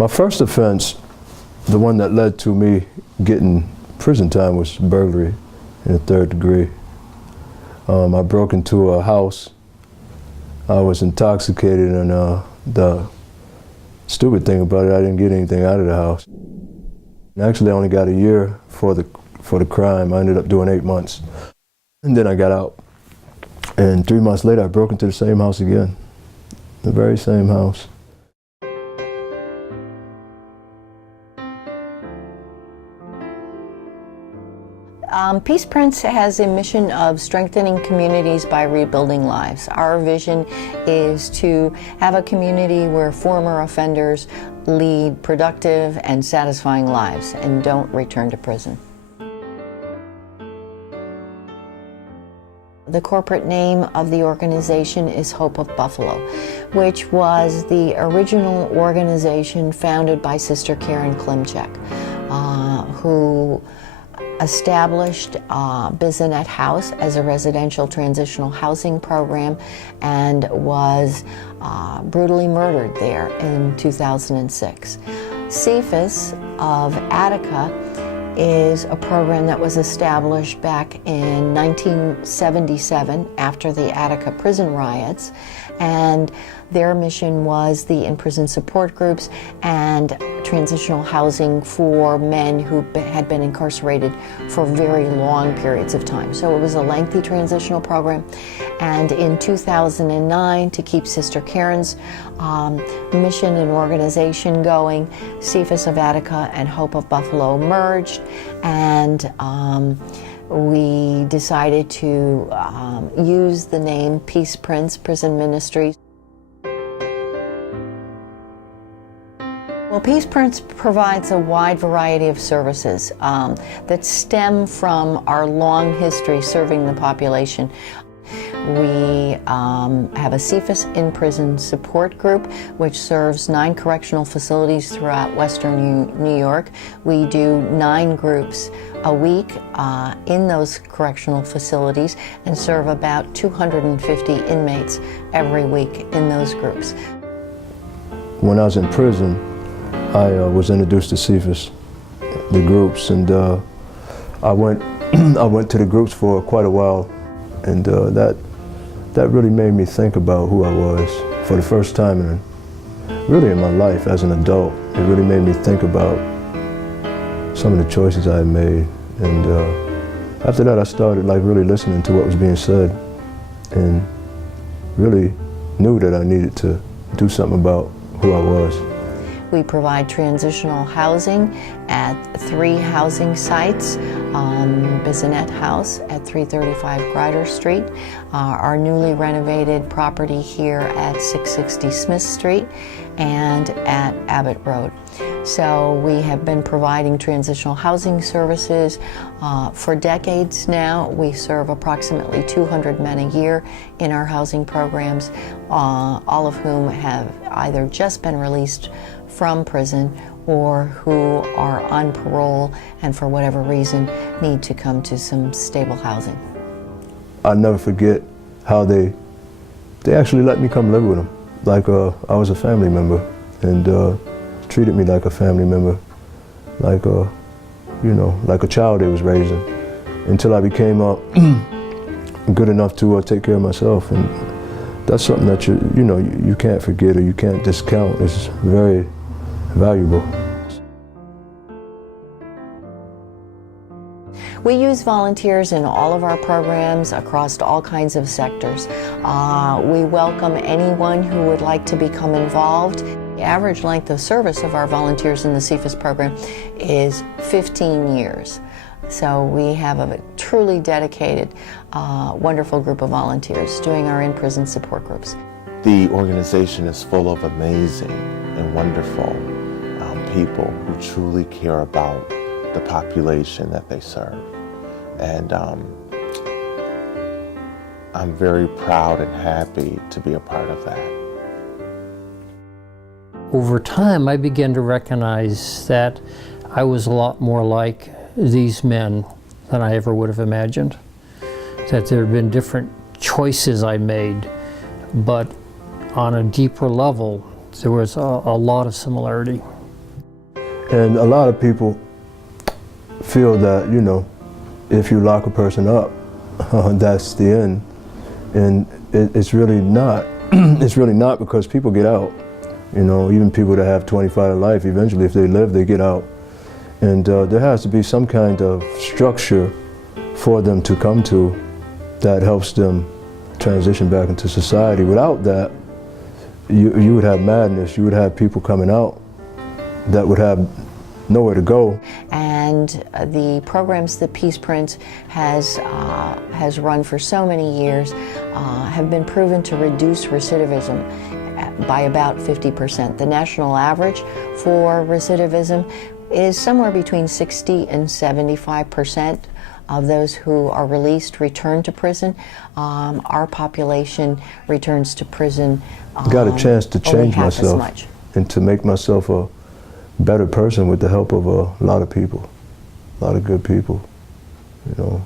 My first offense, the one that led to me getting prison time, was burglary in the 3rd degree. I broke into a house. I was intoxicated, and the stupid thing about it, I didn't get anything out of the house. Actually, I only got a year for the crime. I ended up doing 8 months. And then I got out. And 3 months later, I broke into the same house again. The very same house. Peaceprints has a mission of strengthening communities by rebuilding lives. Our vision is to have a community where former offenders lead productive and satisfying lives and don't return to prison. The corporate name of the organization is Hope of Buffalo, which was the original organization founded by Sister Karen Klimchek, who established Bissonnet House as a residential transitional housing program and was brutally murdered there in 2006. CFIS of Attica is a program that was established back in 1977 after the Attica prison riots, and their mission was the in-prison support groups and transitional housing for men who had been incarcerated for very long periods of time. So it was a lengthy transitional program. And in 2009, to keep Sister Karen's mission and organization going, CFIS of Attica and Hope of Buffalo merged, and we decided to use the name Peaceprints Prison Ministries. Well, Peaceprints provides a wide variety of services that stem from our long history serving the population. We have a CFIS in-prison support group, which serves 9 correctional facilities throughout Western New York. We do 9 groups a week in those correctional facilities and serve about 250 inmates every week in those groups. When I was in prison, I was introduced to CFIS, the groups, and I went to the groups for quite a while, and that really made me think about who I was for the first time in my life as an adult. It really made me think about some of the choices I had made, and after that I started really listening to what was being said, and really knew that I needed to do something about who I was. We provide transitional housing at 3 housing sites. Bissonnet House at 335 Grider Street, our newly renovated property here at 660 Smith Street, and at Abbott Road. So we have been providing transitional housing services for decades now. We serve approximately 200 men a year in our housing programs, all of whom have either just been released from prison or who are on parole and for whatever reason need to come to some stable housing. I'll never forget how they actually let me come live with them. Like I was a family member, and treated me like a family member, like like a child they was raising, until I became good enough to take care of myself. And that's something that you can't forget or you can't discount. It's very valuable. We use volunteers in all of our programs across all kinds of sectors. We welcome anyone who would like to become involved. The average length of service of our volunteers in the CFIS program is 15 years. So we have a truly dedicated, wonderful group of volunteers doing our in-prison support groups. The organization is full of amazing and wonderful people who truly care about the population that they serve. And I'm very proud and happy to be a part of that. Over time, I began to recognize that I was a lot more like these men than I ever would have imagined. That there had been different choices I made, but on a deeper level, there was a lot of similarity. And a lot of people feel that, you know, if you lock a person up, that's the end. And it's really not. It's really not, because people get out. You know, even people that have 25 to life, eventually if they live, they get out. And there has to be some kind of structure for them to come to that helps them transition back into society. Without that, you would have madness. You would have people coming out that would have nowhere to go. And the programs that Peaceprints has run for so many years have been proven to reduce recidivism by about 50%. The national average for recidivism is somewhere between 60 and 75% of those who are released return to prison. Our population returns to prison Got a chance to change half as myself much. and to make myself a better person with the help of a lot of people, a lot of good people, you know.